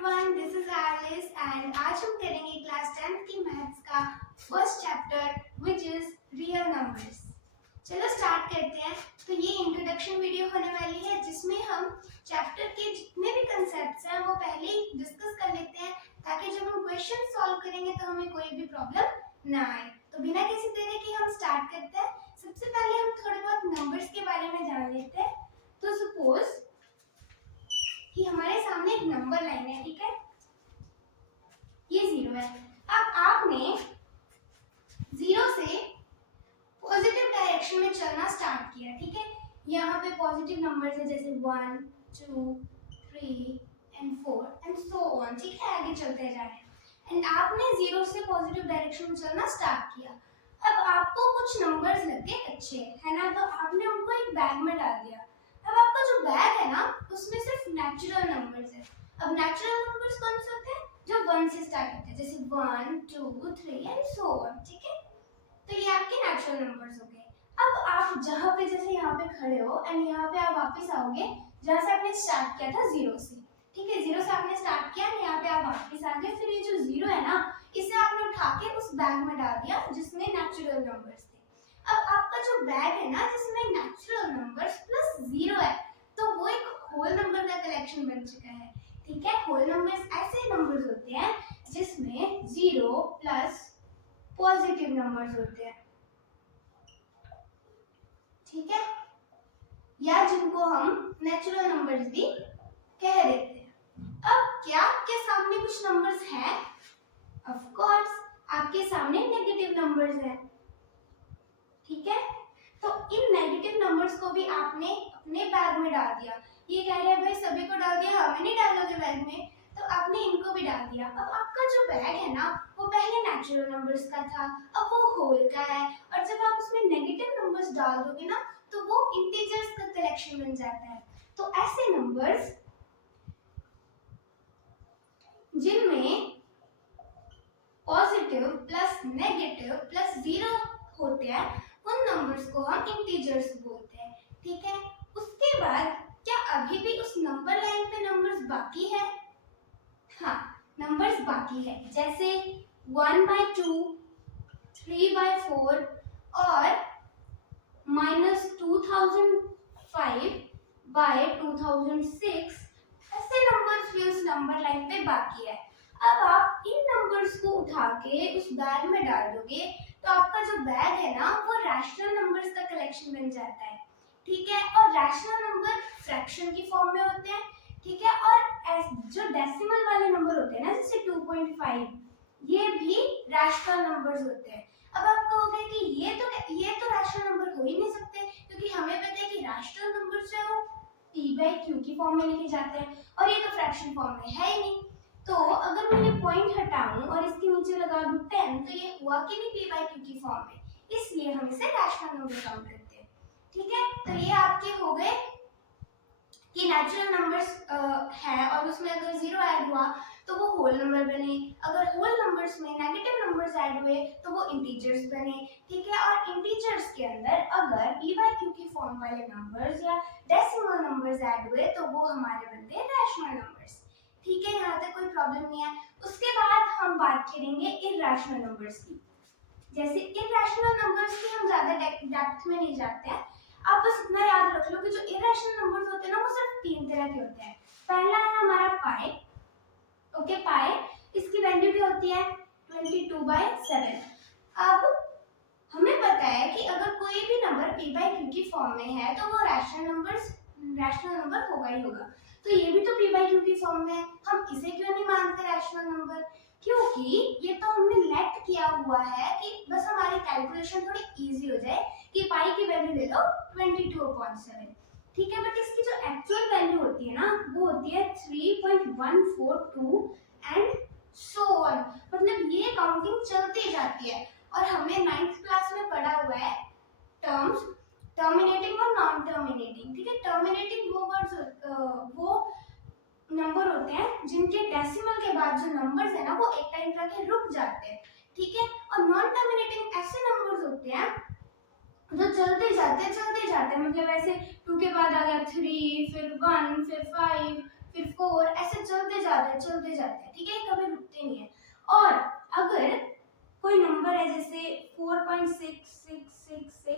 Everyone, this is Alice and आज हम करेंगे क्लास 10th की मैथ्स का first chapter which is real numbers. चलो स्टार्ट करते हैं। तो ये इंट्रोडक्शन वीडियो होने वाली है जिसमें हम चैप्टर के जितने भी कंसेप्ट्स हैं वो पहले ही डिस्कस कर लेते हैं ताकि जब हम क्वेश्चन सॉल्व करेंगे तो हमें कोई भी प्रॉब्लम ना आए। तो बिना किसी देरी के हम स्टार्ट करते हैं। सबसे पहले हम थोड़े बहुत नंबर्स के बारे में जान लेते हैं। तो सपोज कि हमारे सामने एक नंबर लाइन है, ठीक है, ये 0 है। अब आपने 0 से पॉजिटिव डायरेक्शन में चलना स्टार्ट किया, ठीक है। यहाँ पे पॉजिटिव नंबर्स है जैसे 1, 2, 3 एंड 4 एंड सो ऑन, ठीक है, आगे चलते जा रहे हैं। एंड आपने 0 से पॉजिटिव डायरेक्शन में चलना स्टार्ट किया। अब आपको कुछ नंबर्स लगे अच्छे, है ना, तो आपने उनको एक बैग में डाल दिया। अब आपका जो बैग है ना उसमें सिर्फ नेचुरल नंबर्स है। अब नेचुरल नंबर्स कौन से होते हैं? जो 1 से स्टार्ट होते हैं, जैसे 1, 2, 3 एंड सो ऑन, ठीक है। तो ये आपके नेचुरल नंबर्स हो गए। अब आप जहाँ पे जैसे यहाँ पे खड़े हो एंड यहाँ पे आप वापस आओगे जहाँ से आपने स्टार्ट किया था 0 से, ठीक है। 0 से आपने स्टार्ट किया, यहाँ पे आप वापस आ गए। फिर ये जो 0 है ना इसे आपने उठा के उस बैग में डाल दिया जिसमें नेचुरल नंबर्स थे। अब आपका जो बैग है ना जिसमें नेचुरल नंबर्स प्लस 0 है तो वो एक होल नंबर का कलेक्शन बन चुका है, ठीक है। होल नंबर्स ऐसे नंबर्स होते हैं जिसमें 0 प्लस पॉजिटिव नंबर्स होते हैं, ठीक है, या जिनको हम नेचुरल नंबर्स भी कह देते हैं। अब क्या आपके सामने कुछ नंबर्स हैं? ऑफ कोर्स आपके सामने नेगेटिव नंबर्स हैं, ठीक है। तो इन नेगेटिव नंबर्स को भी आपने अपने बैग में डाल दिया। ये कह रहे हैं भाई सभी को डाल दिया, हमें नहीं डालोगे बैग में, तो आपने इनको भी डाल दिया। अब आपका जो बैग है ना वो पहले नेचुरल नंबर्स का था, अब वो होल का है। और जब आप उसमें नेगेटिव नंबर्स डाल दोगे ना तो वो इंटीजर्स का कलेक्शन बन जाता है। तो ऐसे नंबर्स जिनमें पॉजिटिव प्लस नेगेटिव प्लस 0 होते हैं उन नंबर्स को हम इंटीजर्स बोलते हैं, ठीक है। उसके बाद क्या अभी भी उस नंबर लाइन पे नंबर्स बाकी है? हाँ, नंबर्स बाकी है, जैसे 1/2, 3/4 और -2005/2006 ऐसे नंबर्स भी उस नंबर लाइन पे बाकी है। अब आप इन नंबर्स को उठा के उस बैग में डाल दोगे तो आपका जो बैग है ना वो रैशनल नंबर्स का कलेक्शन बन जाता है, ठीक है। और रैशनल नंबर फ्रैक्शन की फॉर्म में होते हैं, ठीक है। और जो डेसिमल वाले नंबर होते हैं ना जैसे 2.5 ये भी रैशनल नंबर्स होते हैं। अब आप कहोगे कि ये तो रैशनल नंबर हो ही नहीं सकते क्योंकि हमें पता है कि रैशनल नंबर जो है वो p/q की फॉर्म में लिखे जाते हैं और ये तो फ्रैक्शन फॉर्म में है ही नहीं। तो अगर मैं ये पॉइंट हटाऊं और इसके नीचे लगा दूं 10 तो ये हुआ कि नहीं p/q की फॉर्म में, इसलिए हम इसे रैशनल नंबर काउंट करते हैं, ठीक है। तो ये आपके हो गए कि नेचुरल नंबर्स है और उसमें अगर 0 ऐड हुआ तो वो होल नंबर बने। अगर होल नंबर्स में नेगेटिव नंबर्स ऐड हुए तो वो इंटीजर्स बने, ठीक है। और इंटीजर्स के अंदर अगर p/q की फॉर्म वाले नंबर्स या डेसिमल नंबर्स ऐड हुए तो वो हमारे बनते हैं रैशनल नंबर्स, ठीक है। यहाँ तक कोई प्रॉब्लम नहीं है। उसके बाद हम बात करेंगे इरैशनल नंबर्स की। जैसे इरैशनल नंबर्स की हम ज्यादा डेप्थ में नहीं जाते हैं, आप बस इतना याद रख लो कि जो इरैशनल नंबर्स होते हैं ना वो सिर्फ 3 तरह के होते हैं। पहला है हमारा पाई, ओके, पाई इसकी वैल्यू क्या होती है 22/7। अब हमें पता है कि अगर कोई भी नंबर p/q की फॉर्म में है तो वो रैशनल नंबर होगा ही होगा। तो ये भी तो p/q की फॉर्म में है, हम इसे क्यों नहीं मानते रैशनल नंबर? क्योंकि ये तो हमने लेट किया हुआ है कि बस हमारी कैलकुलेशन थोड़ी इजी हो जाए कि पाई की वैल्यू ले लो 22/7, ठीक है। बट इसकी जो एक्चुअल वैल्यू होती है ना वो होती है 3.142 एंड सो ऑन, मतलब ये काउंटिंग चलती जाती है। और हमने 9th क्लास में पढ़ा हुआ है टर्म्स टर्मिनेटिंग और नॉन टर्मिनेटिंग, ठीक है। टर्मिनेटिंग वो वर्ड्स वो नंबर होते हैं जिनके डेसिमल के बाद जो नंबर्स है ना वो एक टाइम जाके रुक जाते हैं, ठीक है। और नॉन टर्मिनेटिंग ऐसे नंबर्स होते हैं जो चलते जाते हैं, मतलब ऐसे 2 के बाद आ गया 3, फिर 1, फिर 5, फिर 4, ऐसे चलते जाते हैं, ठीक है, कभी रुकते नहीं है। और अगर कोई नंबर है जैसे 4.6666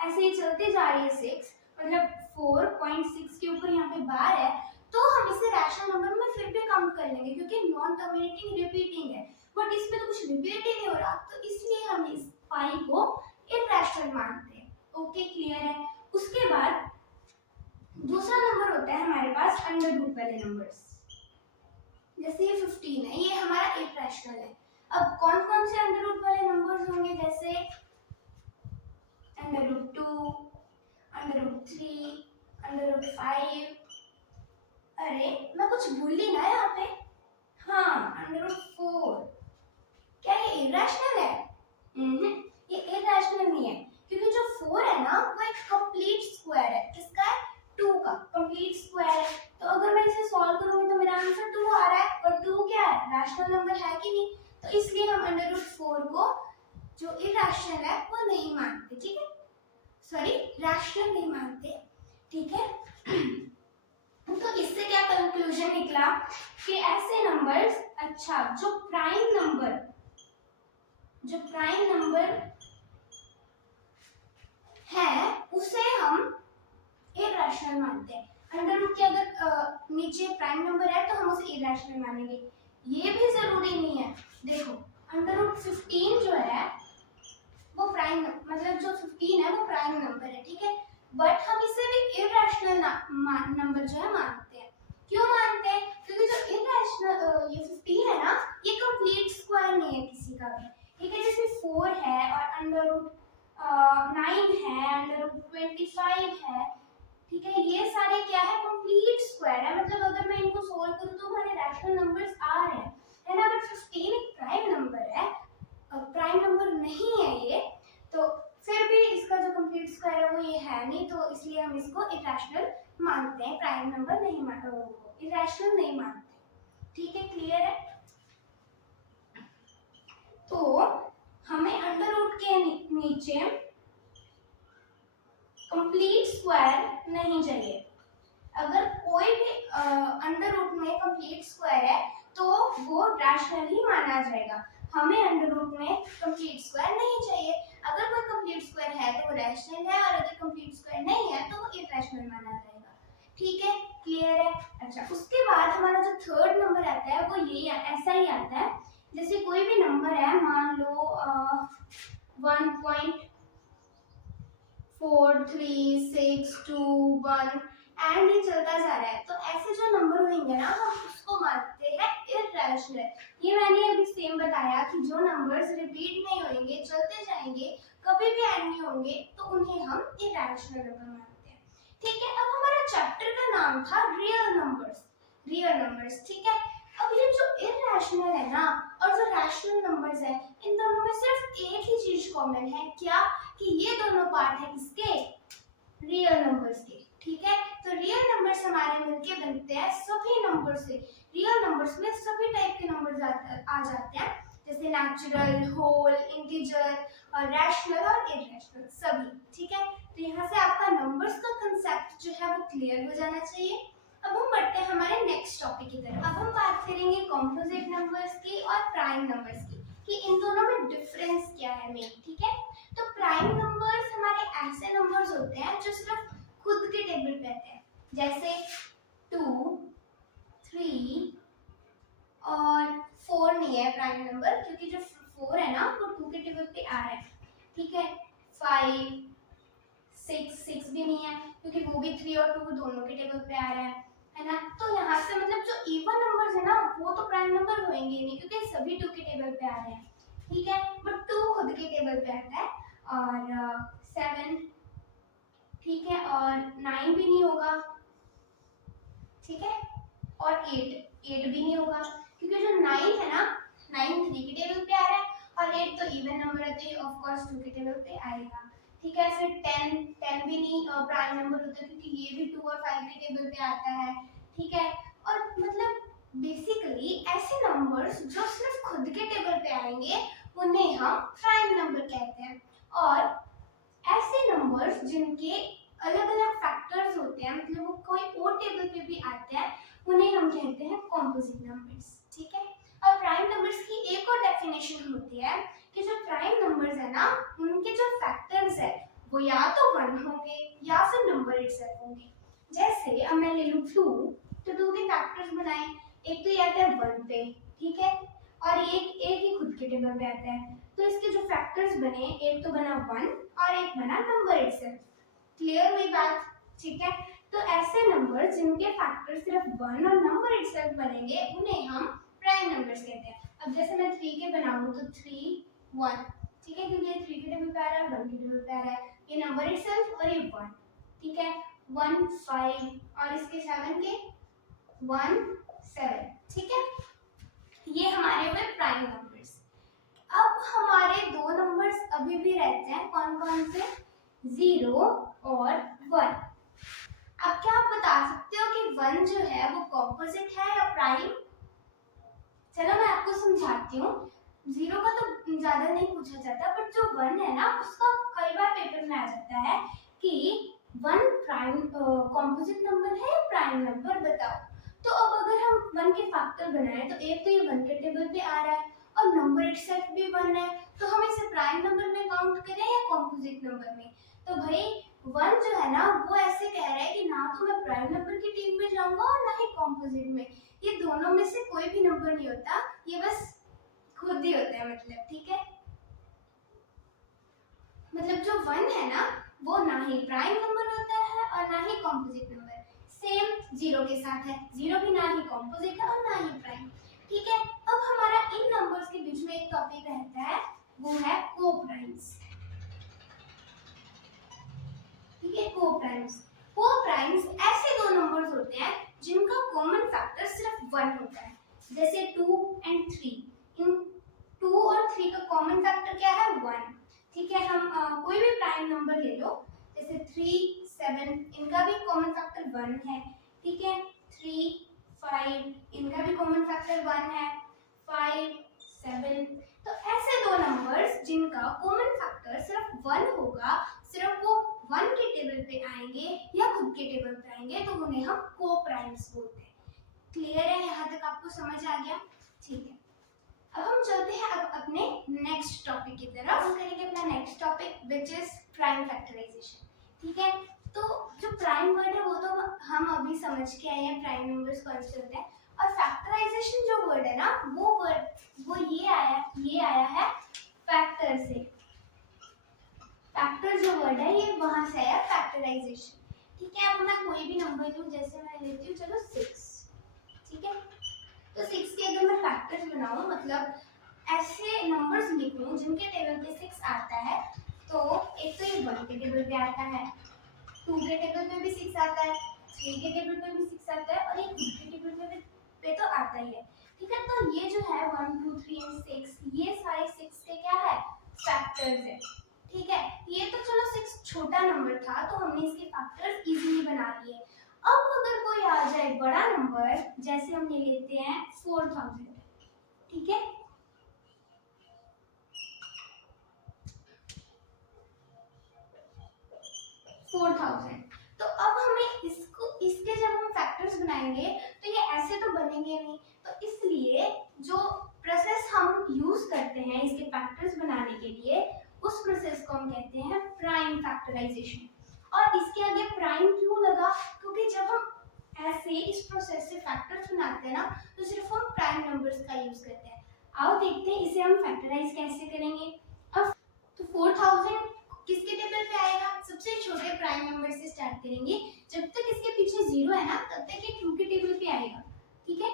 ऐसे ही चलते जा रही है 6, मतलब 4.6 के ऊपर यहाँ पे बार है, तो हम इसे रैशनल नंबर में फिर भी काउंट कर लेंगे क्योंकि नॉन टर्मिनेटिंग रिपीटिंग है, बट इसमें तो कुछ रिपीट ही नहीं हो रहा, तो इसलिए हम इस पाई को इरैशनल मानते हैं। ओके, क्लियर है। उसके बाद दूसरा नंबर होता है हमारे पास अंडर रूट वाले नंबर्स, जैसे ये 15 है, ये हमारा इरैशनल है। अब कौन कौन से अंडर रूट वाले नंबर्स होंगे, जैसे under root 2, under root 3, under root 5। अरे मैं कुछ भूल ली ना यहाँ पे, हाँ, अंडर रूट 4। क्या ये इरैशनल है? ये इरैशनल नहीं है, क्योंकि जो 4 है ना वो एक कंप्लीट स्क्वायर है। किसका है? 2 का कंप्लीट स्क्वायर है। तो अगर मैं इसे सॉल्व करूंगी तो मेरा आंसर 2 आ रहा है, और 2 क्या है? रैशनल नंबर है कि नहीं? तो इसलिए हम अंडर रूट 4 को जो इरैशनल है वो नहीं मानते, ठीक है, सॉरी, रैशनल नहीं मानते, ठीक है। तो इससे क्या कंक्लूजन निकला कि ऐसे नंबर्स, अच्छा, जो प्राइम नंबर है उसे हम इरैशनल मानते हैं। अंडर रूट के अगर नीचे प्राइम नंबर है तो हम उसे इरैशनल मानेंगे। ये भी जरूरी नहीं है, देखो अंडर रूट 15 जो है वो प्राइम, मतलब जो 15 है वो प्राइम नंबर है, ठीक है, बट हम इसे भी इरैशनल नंबर जो है मानते हैं। क्यों मानते हैं? क्योंकि जो इरैशनल ये 15 है ना, ये कंप्लीट स्क्वायर नहीं है किसी का भी, ठीक है। जैसे 4 है और अंडर रूट 9 है, अंडर रूट 25 है, ठीक है, ये सारे क्या है? कंप्लीट स्क्वायर है, मतलब अगर मैं इनको सोल्व करूं तो हमारे रैशनल नंबर्स आ रहे हैं, है ना। बट 15 एक प्राइम नंबर है, प्राइम नंबर नहीं है ये, तो फिर भी इसका जो कंप्लीट स्क्वायर है वो ये है नहीं, तो इसलिए हम इसको इरैशनल मानते हैं, प्राइम नंबर नहीं मानते, इरैशनल नहीं मानते, ठीक है, क्लियर है। तो हमें अंडर रूट के नीचे कंप्लीट स्क्वायर नहीं चाहिए। अगर कोई भी अंडर रूट में कंप्लीट स्क्वायर है तो वो रैशनल ही माना जाएगा। हमें अंडर रूट में कंप्लीट स्क्वायर नहीं चाहिए। अगर कोई कंप्लीट स्क्वायर है तो वो रैशनल है, और अगर कंप्लीट स्क्वायर नहीं है तो वो इरैशनल माना जाएगा, ठीक है, क्लियर है। अच्छा, उसके बाद हमारा जो थर्ड नंबर आता है वो यही ऐसा ही आता है, जैसे कोई भी नंबर है, मान लो 1.43621 एंड ये चलता जा रहा है, तो ऐसे जो नंबर होंगे ना हम उसको मानते हैं इरैशनल। ये मैंने अभी सेम बताया कि जो नंबर्स रिपीट नहीं होंगे, चलते जाएंगे, कभी भी एंड नहीं होंगे, तो उन्हें हम इरैशनल नंबर मानते हैं, ठीक है। अब हमारा चैप्टर का नाम था रियल नंबर्स, ठीक है। अब ये जो इरैशनल है ना और जो रैशनल नंबर्स है, इन दोनों में सिर्फ एक ही चीज कॉमन है, क्या? कि ये दोनों पार्ट है किसके? रियल नंबर्स के, ठीक है। तो रियल नंबर्स हमारे मिलके बनते हैं सभी नंबर से। रियल नंबर्स में सभी टाइप के नंबर्स आ जाते हैं, जैसे नेचुरल, होल, इंटीजर और रैशनल और इरैशनल सभी, ठीक है। तो यहाँ से आपका नंबर्स का कंसेप्ट जो है वो क्लियर हो जाना चाहिए। अब हम बढ़ते हैं हमारे नेक्स्ट टॉपिक की तरफ। अब हम बात करेंगे कॉम्पोजिट नंबर्स की और प्राइम नंबर्स की, कि इन दोनों में डिफरेंस क्या है मेन, ठीक है। तो प्राइम नंबर्स हमारे ऐसे नंबर्स होते हैं जो सिर्फ खुद के टेबल पे आते हैं, जैसे 2, 3 और 4 नहीं है प्राइम नंबर, क्योंकि जो 4 है ना वो 2 के टेबल पे आ रहा है, ठीक है। 5, 6 भी नहीं है, क्योंकि वो भी 3 और 2 दोनों के टेबल पे आ रहा है ना। तो यहाँ से मतलब जो इवन नंबर्स है ना वो तो प्राइम नंबर होंगे नहीं, क्योंकि सभी 2 के टेबल पे आ रहे हैं, ठीक है। बट 2 खुद के टेबल पे आता है, और 7, ठीक है, और 9 भी नहीं होगा, ठीक है, और 8 भी नहीं होगा, क्योंकि जो 9 है ना, 9 3 के टेबल पे आ रहा है, और 8 तो इवन नंबर है तो ऑफ कोर्स 2 के टेबल पे आएगा, ठीक है। फिर 10 भी नहीं प्राइम नंबर होता, क्योंकि ये भी 2 और 5 के टेबल पे आता है, ठीक है। और मतलब बेसिकली ऐसे नंबर्स जो सिर्फ खुद के टेबल पे आएंगे उन्हें हम प्राइम नंबर कहते हैं, और ऐसे नंबर्स जिनके अलग अलग फैक्टर्स होते हैं, मतलब वो कोई और टेबल पे भी आते हैं, उन्हें हम कहते हैं कॉम्पोजिट नंबर्स। ठीक है, और प्राइम नंबर्स की एक और डेफिनेशन होती है कि जो प्राइम नंबर्स है ना, उनके जो फैक्टर्स है वो या तो 1 होंगे या फिर नंबर इटसेल्फ होंगे। जैसे अब मैं ले लूं 2, तो 2 के फैक्टर्स बनाए, एक तो ये आता है 1 पे, ठीक है, और एक ही खुद के टेबल पे आता है, तो इसके जो फैक्टर्स बने, एक तो बना 1 और एक बना नंबर इटसेल्फ। क्लियर हुई बात? ठीक है, तो ऐसे नंबर जिनके फैक्टर सिर्फ 1 और नंबर इटसेल्फ बनेंगे उन्हें हम प्राइम नंबर्स कहते हैं। अब जैसे मैं 3 के बनाऊं तो 3 1, ठीक है, क्योंकि ये 3 के टेबल पे आ रहा है, 1 के टेबल पे आ रहा है, ये नंबर इटसेल्फ और ये 1, ठीक है, 1 5 और इसके 7 के 1 7, ठीक है, ये हमारे हुए प्राइम नंबर्स। अब हमारे दो नंबर्स अभी भी रहते हैं, कौन कौन से? 0 और 1। अब क्या आप बता सकते हो कि 1 जो है वो कॉम्पोजिट है या प्राइम? चलो मैं आपको समझाती हूँ। 0 का तो ज्यादा नहीं पूछा जाता, बट जो 1 है ना उसका कई बार पेपर में आ जाता है कि 1 प्राइम कॉम्पोजिट नंबर है या प्राइम नंबर, बताओ। तो अब अगर हम 1 के फैक्टर बनाएं तो एक तो ये 1 के टेबल पे आ रहा है और नंबर इटसेल्फ भी 1 है, तो हम इसे प्राइम नंबर में काउंट करें या कॉम्पोजिट नंबर में? तो भाई 1 जो है ना वो ऐसे कह रहा है कि ना तो मैं प्राइम नंबर की टीम में जाऊंगा और ना ही कॉम्पोजिट में, ये दोनों में से कोई भी नंबर नहीं होता, ये बस खुद ही होता है, मतलब, ठीक है, मतलब जो 1 है ना वो ना ही प्राइम नंबर होता है और ना ही कॉम्पोजिट नंबर। सेम 0 के साथ है, 0 भी ना ही कॉम्पोजिट है और ना ही प्राइम। ठीक है, अब हमारा इन नंबर्स के बीच में एक टॉपिक रहता है, वो है कोप्राइम्स। ठीक है, कोप्राइम्स। कोप्राइम्स ऐसे दो नंबर्स होते हैं जिनका कॉमन फैक्टर सिर्फ 1 होता है, जैसे 2 एंड 3। इन 2 और 3 का कॉमन फैक्टर क्या है? 1। ठीक है, हम कोई भी प्राइम नंबर ले लो, जैसे 3 7, इनका भी कॉमन फैक्टर 1 है। ठीक है, 3 5, इनका भी कॉमन फैक्टर 1 है, 5 7। तो ऐसे दो नंबर्स जिनका कॉमन फैक्टर सिर्फ 1 होगा, सिर्फ वो 1 के टेबल पे आएंगे या खुद के टेबल पे आएंगे, तो उन्हें हम कोप्राइम्स बोलते हैं। क्लियर है? यहाँ तक आपको समझ आ गया? ठीक है, अब हम चलते हैं अब अपने नेक्स्ट टॉपिक की तरफ। हम करेंगे अपना next topic which is prime factorisation. ठीक है, तो जो प्राइम वर्ड है वो तो हम अभी समझ के आए हैं, प्राइम नंबर्स कौन से होते हैं, और फैक्टराइजेशन जो वर्ड है ना वो ये आया है फैक्टर से। फैक्टर जो वर्ड है ये वहां से आया, फैक्टराइजेशन। ठीक है, अब मैं कोई भी नंबर लूं, जैसे मैं लेती हूँ चलो 6। ठीक है, तो 6 के अगर मैं फैक्टर्स बनाऊं, मतलब ऐसे नंबर्स लिखूं जिनके टेबल पे 6 आता है, तो एक तो ये 1 के टेबल पे आता है, 2 के टेबल पे भी 6 आता है, 3 के टेबल पे भी 6 आता है, और ये 4 के टेबल पे तो आता ही है। ठीक है, तो ये जो है 1 2 3 एंड 6, ये सारे 6 के क्या है? फैक्टर्स है। ठीक है, ये तो चलो 6 छोटा नंबर था तो हमने इसके फैक्टर्स इजीली बना लिए। अब अगर कोई आ जाए बड़ा नंबर, जैसे हम ले लेते हैं 4000। ठीक है, तो अब हमें इसके जब हम फैक्टर्स बनाएंगे तो ये ऐसे तो बनेंगे नहीं, तो इसलिए जो प्रोसेस हम यूज करते हैं इसके फैक्टर्स बनाने के लिए, उस प्रोसेस को हम कहते हैं प्राइम फैक्टराइजेशन। और इसके आगे प्राइम क्यों लगा? क्योंकि जब हम ऐसे इस प्रोसेस से फैक्टर्स बनाते हैं ना, तो सिर्फ हम प्राइम नंबर्स का यूज करते हैं। आओ देखते हैं इसे हम फैक्टराइज कैसे करेंगे। अब तो 4000 किसके टेबल पे आएगा? सबसे छोटे प्राइम नंबर से स्टार्ट करेंगे, जब तक इसके पीछे 0 है ना तब तक ये 2 के टेबल पे आएगा। ठीक है,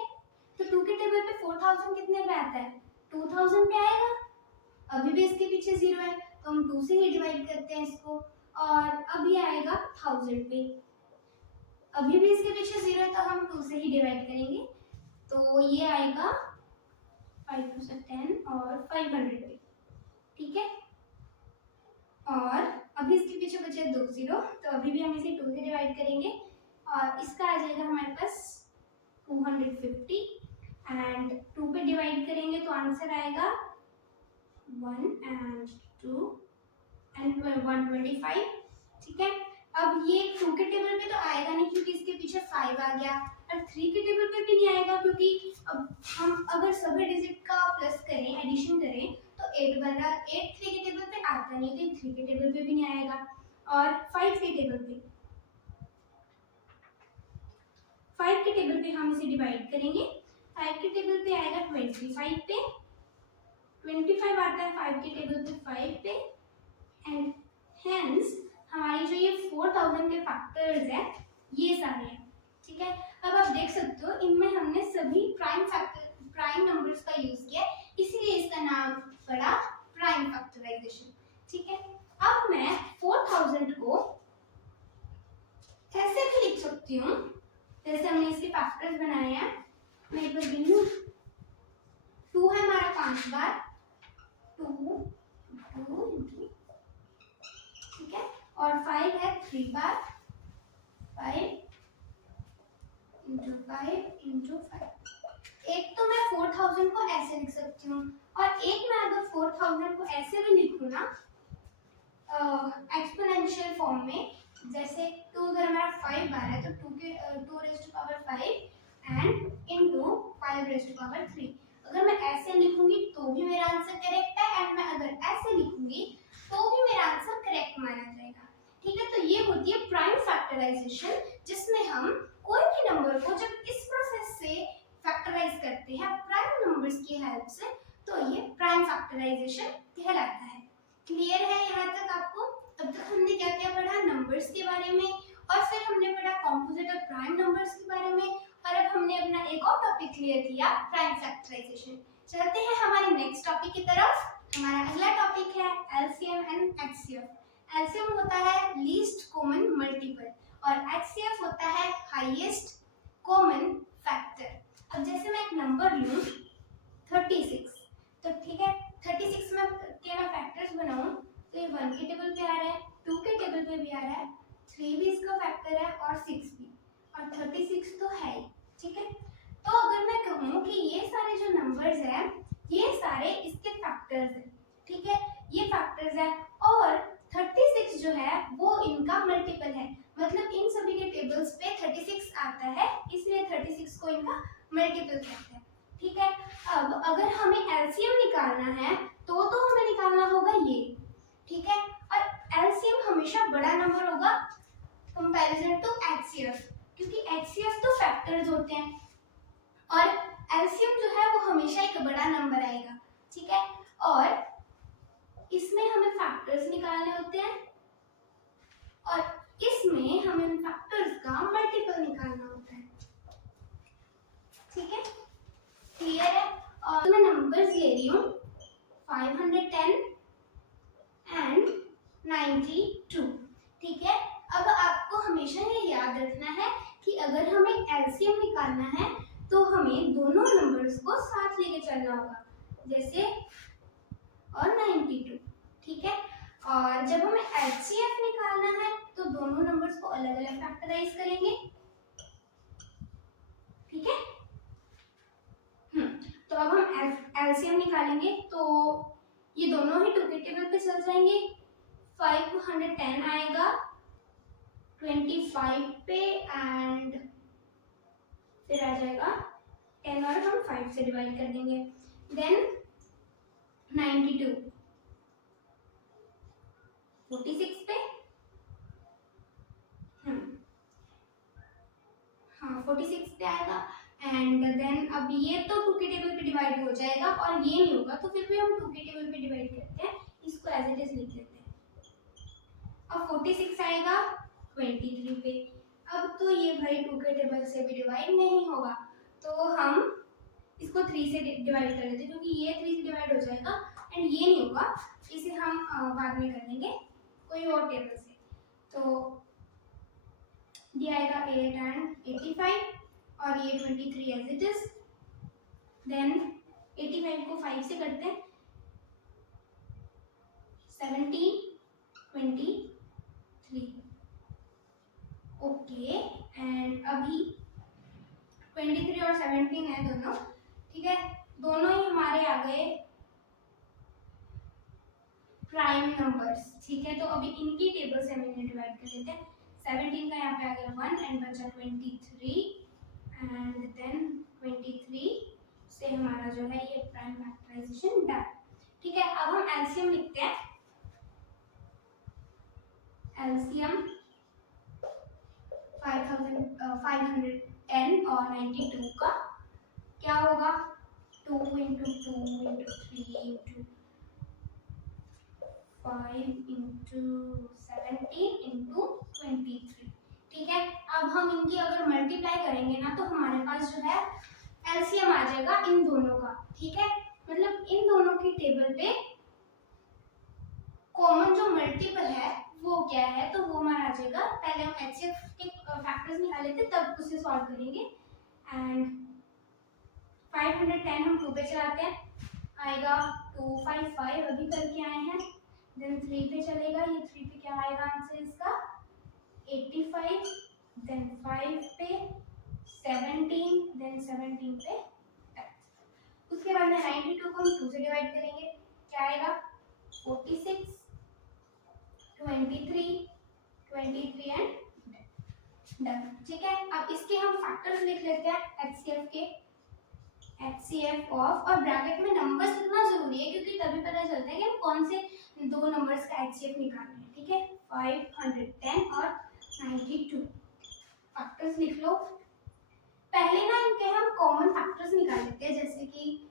तो 2 के टेबल पे 4000 कितने पे आता है? 2000 पे आएगा। अभी भी इसके पीछे 0 है तो हम 2 से ही डिवाइड करते हैं इसको, और अब ये आएगा 1000 पे। अभी भी इसके पीछे 0 है तो हम 2 से ही डिवाइड करेंगे, तो ये आएगा 5 2 से 10 और 500 पे। ठीक है, और अभी इसके पीछे बचे 2 0, तो अभी भी हम इसे 2 से डिवाइड करेंगे और इसका आ जाएगा हमारे पास 250, एंड 2 पे डिवाइड करेंगे तो आंसर आएगा 1 एंड 2 एंड 125। ठीक है, अब ये 2 के टेबल पे तो आएगा नहीं क्योंकि इसके पीछे 5 आ गया, और 3 के टेबल पे भी नहीं आएगा, क्योंकि अब हम अगर सभी डिजिट का प्लस करें, एडिशन करें, तो 8 बना, 8 3 के टेबल पे आता नहीं, तो 3 के टेबल पे भी नहीं आएगा। और 5 के टेबल पे, 5 के टेबल पे हम इसे डिवाइड करेंगे, 5 के टेबल पे आएगा 25 पे, 25 आता है 5 के टेबल पे 5 पे, एंड हेंस हमारी जो ये 4000 के फैक्टर्स है ये सारे हैं। ठीक है, अब आप देख सकते हो इनमें हमने सभी प्राइम नंबर्स का यूज किया, इसलिए इसका नाम पड़ा प्राइम फैक्टराइजेशन। ठीक है, अब मैं 4000 को ऐसे भी लिख सकती हूँ जैसे हमने इसके फैक्टर्स बनाए हैं। मैं एक बार गिनूं, 2 है हमारा 5 बार, 2 2 ठीक है, और 5 है 3 बार, 5 × 5 × 5। एक तो मैं 4000 को ऐसे लिख सकती हूँ, और एक मैं अगर 4000 को ऐसे भी लिखूँ ना एक्सपोनेंशियल फॉर्म में, जैसे 2 अगर हमारा 5 बार है तो 2 raise to power 5 and into 5 raise to power 3। अगर मैं ऐसे लिखूंगी तो भी मेरा आंसर करेक्ट है, एंड मैं अगर ऐसे लिखूंगी तो भी मेरा आंसर करेक्ट माना जाएगा। ठीक है, तो ये होती है प्राइम फैक्टराइजेशन, जिसमें हम कोई भी नंबर को जब इस प्रोसेस से फैक्टराइज करते हैं प्राइम नंबर्स की हेल्प से, तो ये प्राइम फैक्टराइजेशन कहलाता है। क्लियर है यहाँ तक आपको? अब तक हमने क्या क्या पढ़ा, नंबर्स के बारे में, और फिर हमने पढ़ा कॉम्पोजिट और प्राइम नंबर्स के बारे में, और अब हमने अपना एक और टॉपिक क्लियर किया, प्राइम फैक्टराइजेशन। चलते हैं हमारे नेक्स्ट टॉपिक की तरफ। हमारा अगला टॉपिक है एलसीएम एंड एचसीएफ। एलसीएम होता है लीस्ट कॉमन मल्टीपल, और एचसीएफ होता है हाईएस्ट कॉमन फैक्टर। अब जैसे मैं एक नंबर लूं 36, तो ठीक है 36 में के मैं फैक्टर्स बनाऊं, तो ये 1 के टेबल पे आ रहा है, 2 के टेबल पे भी आ रहा है, 3 भी इसका फैक्टर है और 6 भी, और 36 तो है ही। ठीक है, तो अगर मैं कहूँ कि ये सारे जो नंबर्स हैं ये सारे इसके फैक्टर्स हैं, ठीक है, ये फैक्टर्स है, और 36 जो है वो इनका मल्टीपल है, मतलब इन सभी के टेबल्स पे 36 आता है, इसलिए 36 को इनका मल्टीपल कहते हैं। ठीक है, अब अगर हमें एलसीएम निकालना है तो हमें निकालना होगा ये। ठीक है, और एलसीएम हमेशा बड़ा नंबर होगा कंपैरिजन टू एचसीएफ, क्योंकि एचसीएफ तो फैक्टर्स होते हैं और एलसीएम जो है वो हमेशा एक बड़ा नंबर आएगा। ठीक है, और इसमें हमें फैक्टर्स निकालने होते हैं और इसमें हमें फैक्टर्स का मल्टीपल निकालना होता है। ठीक है, क्लियर है? और मैं नंबर्स ले रही हूँ 510 एंड 92। ठीक है, अब आपको हमेशा ये याद रखना है कि अगर हमें एलसीएम निकालना है तो हमें दोनों नंबर्स को साथ लेके चलना होगा, जैसे और 92। ठीक है, और जब हमें एचसीएफ निकालना है तो दोनों नंबर्स को अलग अलग फैक्टराइज करेंगे। ठीक है, तो अब हम एलसीएम निकालेंगे तो ये दोनों ही 2 के टेबल पे चल जाएंगे। 510 आएगा 25 पे एंड फिर आ जाएगा 10 और हम 5 से डिवाइड कर देंगे। देन 92 46 पे, हाँ 46 पे आएगा, एंड देन अब ये तो 2 के टेबल पे डिवाइड हो जाएगा और ये नहीं होगा, तो फिर भी हम 2 के टेबल पे डिवाइड करते हैं, इसको एज इट इज लिख देते हैं। अब 46 आएगा 23 पे। अब तो ये भाई 2 के टेबल से भी डिवाइड नहीं होगा, तो हम इसको 3 से डिवाइड कर देते हैं, क्योंकि ये 3 से डिवाइड हो जाएगा एंड ये नहीं होगा, इसे हम बाद में कर लेंगे कोई और टेबल से। तो ये आएगा 8 एंड 85 और ये 23 एज इट इज। देन 85 को 5 से करते हैं, 17 23 ओके, एंड अभी 23 और 17 है दोनों। ठीक है, दोनों ही हमारे आ गए प्राइम नंबर्स। ठीक है, तो अभी इनकी टेबल से हम इन्हें डिवाइड कर देते हैं। 17 का यहाँ पे आ गया 1 एंड बचा 23 एंड देन 23 से हमारा जो है ये प्राइम फैक्टराइजेशन डन। ठीक है, अब हम एलसीएम लिखते हैं। एलसीएम 510 और 92 का क्या होगा, 2 into 2 into 3 into 5 into 17 into 23। ठीक है, अब हम इनकी अगर मल्टीप्लाई करेंगे ना तो हमारे पास जो है एलसीएम आ जाएगा इन दोनों का। ठीक है, मतलब इन दोनों की टेबल पे कॉमन जो मल्टीपल है वो क्या है, तो वो हमारा आ जाएगा। पहले हम एचसीएफ के फैक्टर्स निकाले थे तब उसे सॉल्व करेंगे। एंड 510 हम 2 पे चलाते हैं, आएगा 255 अभी करके आए हैं। देन 3 पे चलेगा, ये 3 पे क्या आएगा आंसर इसका 85। देन 5 पे 17, देन 17 पे 10। उसके बाद में 92 को हम 2 से डिवाइड करेंगे, क्या आएगा 46, 23 एंड डन। ठीक है, अब इसके हम फैक्टर्स लिख लेते हैं एचसीएफ के। एचसीएफ ऑफ, और ब्रैकेट में नंबर्स लिखना जरूरी है क्योंकि तभी पता चलता है कि हम कौन से दो नंबर्स का एचसीएफ निकाल रहे हैं। ठीक है, 510 और 92 फैक्टर्स लिख लो। पहले ना इनके हम कॉमन फैक्टर्स निकाल लेते हैं, जैसे कि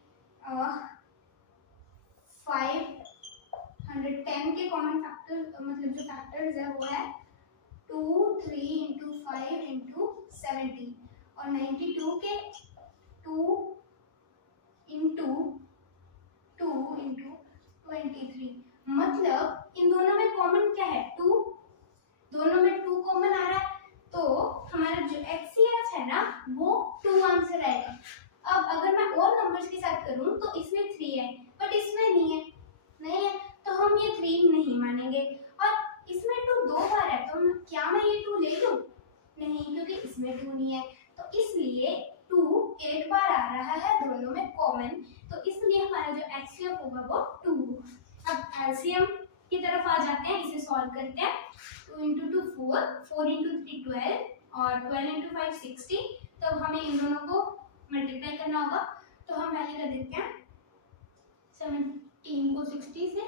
510 के कॉमन फैक्टर मतलब जो फैक्टर्स है वो है 2, 3 इंटू 5 इंटू 17, और 92 के 2 इंटू 23। मतलब इन दोनों में कॉमन क्या है 2, दोनों में 2 कॉमन आ रहा है, तो हमारा जो एचसीएफ है ना वो 2 आंसर आएगा। अब अगर मैं और नंबर्स के साथ करूं तो इसमें 3 है बट इसमें नहीं है, तो हम ये 3 नहीं मानेंगे। और इसमें 2 दो बार है, तो क्या मैं ये 2 ले लूं, नहीं, क्योंकि इसमें 2 नहीं है, तो इसलिए 2 एक बार आ रहा है दोनों में कॉमन, तो इसलिए हमारा जो एचसीएफ होगा वो 2। अब एलसीएम की तरफ आ जाते हैं, इसे सॉल्व करते हैं। 2 इंटू 2 4, 4 इंटू 3 12 और 12 इंटू 5 60। तो हमें इन दोनों को मल्टीप्लाई करना होगा, तो हम पहले कर देते हैं 17 को 60 से,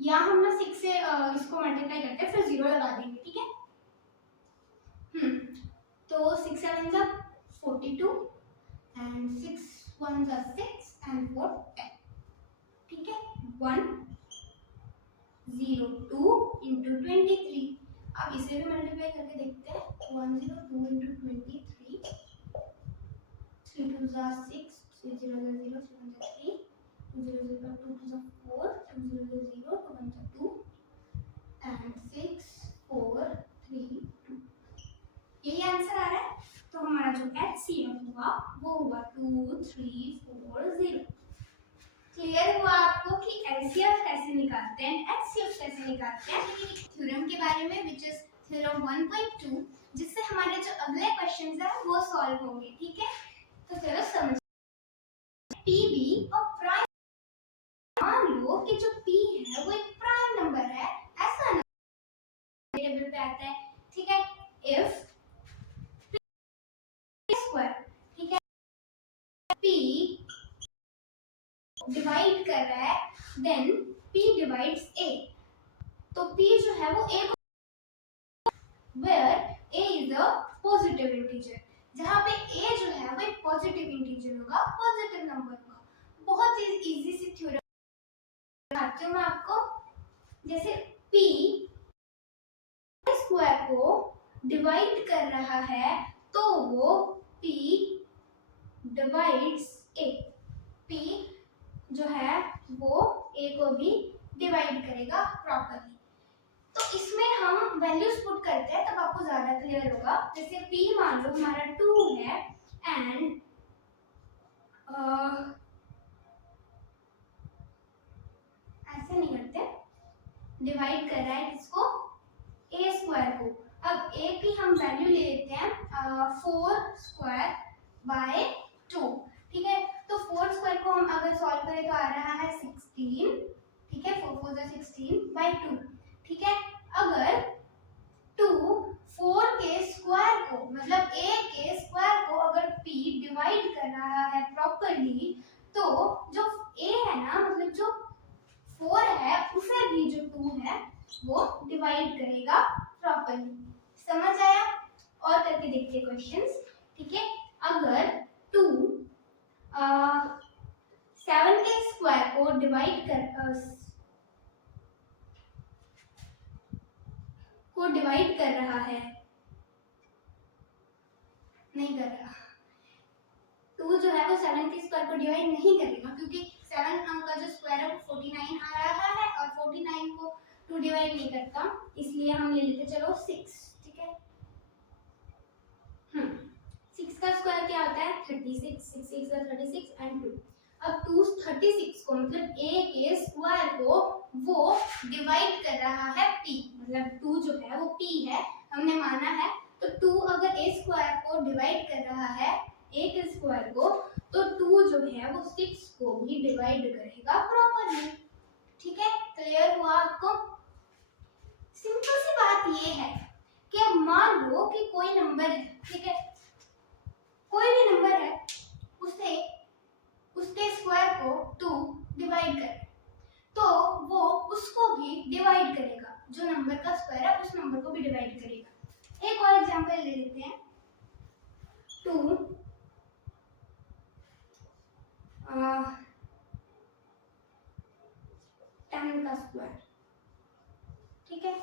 या हम ना 6 से इसको मल्टीप्लाई करते हैं फिर 0 लगा देंगे। ठीक है, तो 6 7 जा 42 एंड 6 1 जा 6 एंड 4 10। ठीक है, 1 0 2 इंटू 23। अब इसे भी मल्टीप्लाई करके देखते हैं, 102 इंटू 23, 3 2 जा 6, 3 0 जा 0, 7 जा 3, 2 0 0 2 2 जा 4, 2 0 जा 0, 2 1 जा 2 एंड 6 4 3 2। यही आंसर आ रहा है, तो हमारा जो एचसीएफ हुआ वो हुआ 2340। क्लियर हुआ आपको कि एलसीएफ कैसे निकालते हैं, एचसीएफ कैसे निकालते हैं थ्योरम के बारे में, विच इज थ्योरम 1.2, जिससे हमारे जो अगले क्वेश्चंस हैं वो सॉल्व होंगे। ठीक है, तो चलो समझ। पीबी और प्राइम, मान लो कि जो पी है वो एक प्राइम नंबर है, ऐसा नंबर टेबल पे आता है। ठीक है, इफ स्क्वायर, ठीक है, p डिवाइड कर रहा है, देन p डिवाइड्स a, तो p जो है वो a, where a is a positive integer, जहां पे a जो है वो एक पॉजिटिव इंटीजर होगा, पॉजिटिव नंबर होगा। बहुत ही इजी सी थ्योरम बताती हूं मैं आपको। जैसे p स्क्वायर को डिवाइड कर रहा है तो वो p डिवाइड्स a, p जो है वो a को भी डिवाइड करेगा प्रॉपर्ली। तो इसमें हम वैल्यूज पुट करते हैं तब आपको ज्यादा क्लियर होगा। जैसे p मान लो हमारा 2 है एंड ऐसे नहीं करते, डिवाइड कर रहा है किसको, a स्क्वायर को। अब a की हम वैल्यू ले लेते हैं 4 स्क्वायर बाय 2। ठीक है, तो 4 स्क्वायर को हम अगर सॉल्व करें तो आ रहा है 16। ठीक है, 4 4 जा 16 बाय 2। ठीक है, अगर 2 4 के स्क्वायर को मतलब a के स्क्वायर को अगर प्रॉपरली तो जो a है ना, मतलब जो 4 है उसे भी जो 2 है वो डिवाइड करेगा प्रॉपरली। समझ आया? और करके देखते हैं क्वेश्चंस। ठीक है, अगर 2 7 के स्क्वायर को डिवाइड कर रहा है, नहीं कर रहा, 2 जो है वो 7 के स्क्वायर को डिवाइड नहीं करेगा, क्योंकि 7 का जो स्क्वायर है वो 49 आ रहा है और 49 को 2 डिवाइड नहीं करता, इसलिए हम ले लेते चलो 6। ठीक है, 6 का स्क्वायर क्या होता है 36, 6 6 36 एंड 2। अब 2 36 को मतलब a के स्क्वायर को वो डिवाइड कर रहा है p, मतलब 2 जो है वो p है हमने माना है, तो 2 अगर a स्क्वायर को डिवाइड कर रहा है a के स्क्वायर को, तो 2 जो है वो 6 को भी डिवाइड करेगा प्रॉपरली। ठीक है, क्लियर हुआ आपको? सिंपल सी बात ये है कि अब मान लो कि कोई नंबर है, ठीक है, कोई भी नंबर है, उसे उसके स्क्वायर को 2 डिवाइड करे, तो वो उसको भी डिवाइड करेगा, जो नंबर का स्क्वायर है उस नंबर को भी डिवाइड करेगा। एक और एग्जांपल ले लेते हैं, 2 10 का स्क्वायर। ठीक है,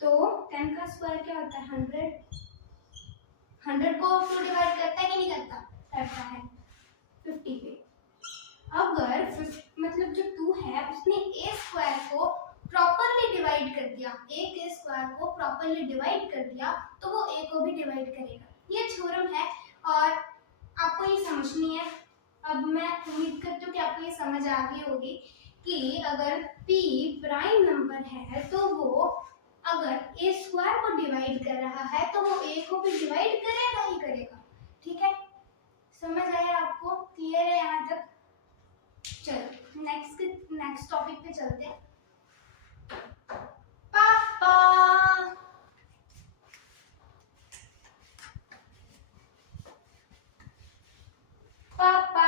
तो 10 का स्क्वायर क्या होता है 100 को 2 डिवाइड करता है कि नहीं करता? करता है 50 पे। अगर मतलब जो 2 है उसने a स्क्वायर को प्रॉपरली डिवाइड कर दिया, a के स्क्वायर को प्रॉपरली डिवाइड कर दिया, तो वो a को भी डिवाइड करेगा। ये थ्योरम है और आपको ये समझनी है। अब मैं उम्मीद करती हूँ कि आपको ये समझ आ गई होगी कि अगर p प्राइम नंबर है तो वो अगर a स्क्वायर को डिवाइड कर रहा है तो वो a को भी डिवाइड करेगा ही करेगा। ठीक है, समझ आया आपको? क्लियर है यहाँ तक? चलो नेक्स्ट टॉपिक पे चलते हैं। पापा पापा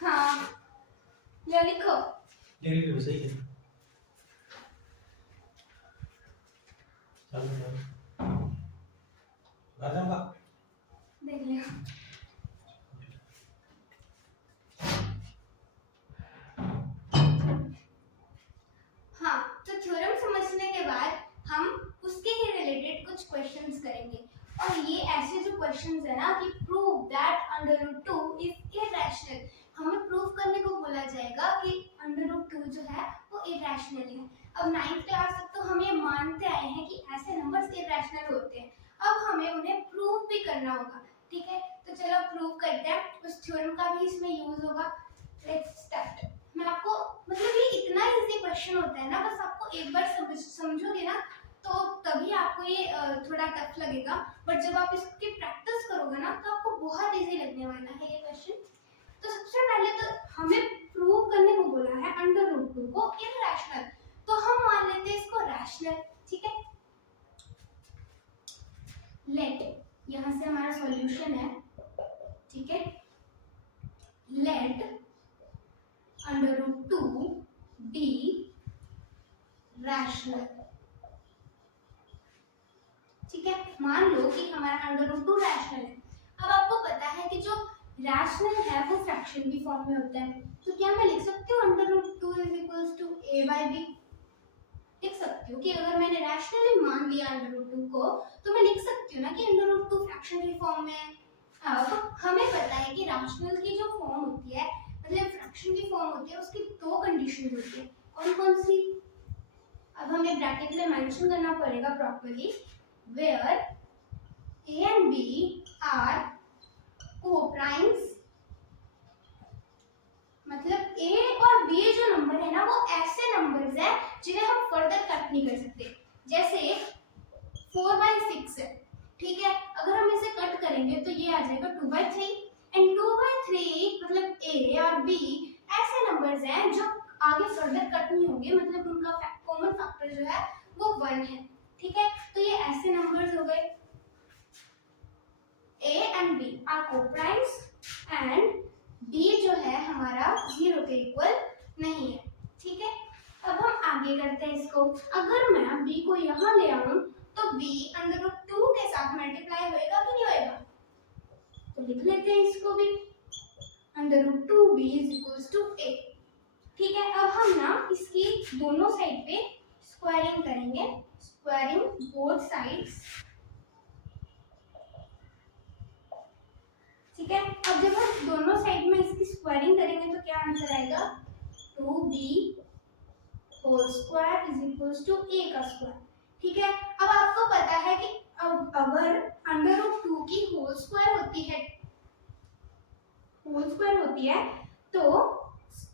हाँ, ले लिखो। लिख सही है। चलो देख लिया। हाँ, तो थ्योरम समझने के बाद हम उसके ही रिलेटेड कुछ क्वेश्चंस करेंगे, और ये ऐसे जो क्वेश्चंस है ना कि प्रूव दैट √2 इज इरैशनल, हमें प्रूव करने को बोला जाएगा कि √2 जो है वो इरैशनल है। अब 9th क्लास तक तो हम ये मानते आए हैं कि ऐसे नंबर्स इरैशनल होते हैं, अब हमें उन्हें प्रूव भी करना होगा। ठीक है, तो चलो प्रूव करते हैं, उस थ्योरम का भी इसमें यूज होगा। Let's start. मैं आपको मतलब ये इतना इजी क्वेश्चन होता है ना, बस आपको एक बार समझोगे ना तो तभी आपको ये थोड़ा टफ लगेगा, बट जब आप इसकी प्रैक्टिस करोगे ना तो आपको बहुत इजी लगने वाला है ये क्वेश्चन। तो सबसे पहले तो हमें प्रूव करने को बोला है √2 को इरैशनल, तो हम मान लेते हैं इसको रैशनल। ठीक है, लेट यहाँ से हमारा सॉल्यूशन है। ठीक है, लेट √2 be रैशनल। ठीक है, मान लो कि हमारा √2 रैशनल है, जो रैशनल है वो फ्रैक्शन की फॉर्म में होता है, तो क्या मैं लिख सकती हूँ under root two is equals to a by b? लिख सकती हूँ कि अगर मैंने रैशनली मान लिया अंडर रूट टू को, तो मैं लिख सकती हूँ ना कि अंडर रूट टू फ्रैक्शन की फॉर्म में है। अब हमें पता है कि रैशनल की जो फॉर्म होती है, मतलब फ्रैक्शन की फॉर्म होती है, उसकी दो कंडीशन होती है। कौन कौन सी? अब हमें ब्रैकेट में मेंशन करना पड़ेगा properly, where a and B are co-primes, मतलब ए और बी जो नंबर है ना वो ऐसे नंबर्स है जिन्हें हम फर्दर कट नहीं कर सकते। जैसे 4/6 है, ठीक है, अगर हम इसे कट करेंगे तो ये आ जाएगा 2/3, एंड 2/3 मतलब ए और बी ऐसे नंबर्स हैं जो आगे फर्दर कट नहीं होंगे, मतलब उनका कॉमन फैक्टर जो है वो 1 है, ठीक है। तो ये ऐसे नंबर्स हो गए, A and B are coprimes and b जो है हमारा 0 के इक्वल नहीं है, ठीक है। अब हम आगे करते हैं इसको, अगर मैं b को यहाँ ले आऊं तो b अंडर रूट 2 के साथ मल्टीप्लाई होएगा कि नहीं होएगा? तो लिख लेते हैं इसको भी, under root 2b is equals to a, ठीक है। अब हम ना इसकी दोनों साइड पे स्क्वायरिंग करेंगे, स्क्वायरिंग बोथ साइड्स, ठीक है। अब जब हम दोनों साइड में इसकी स्क्वायरिंग करेंगे तो क्या आंसर आएगा? 2b whole square is equals to a का स्क्वायर, ठीक है। अब आपको पता है कि अब अगर अंडर रूट 2 की होल स्क्वायर होती है, तो